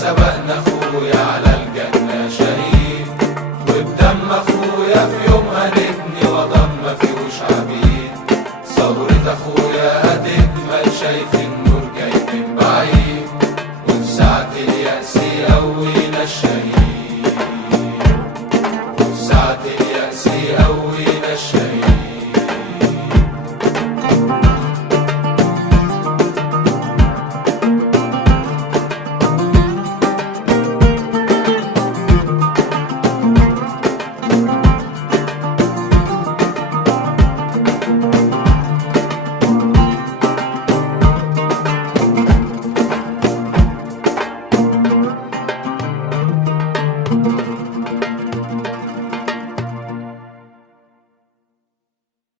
وسبقنا اخويا على الجنة شهيد، وبدم اخويا في يوم هنبني وطن ما فيهوش عبيد. ثورة اخويا هتكمل شايف النور جاي من بعيد، وفي ساعة اليأس يقوينا الشهيد، وفي ساعة اليأس يقوينا الشهيد.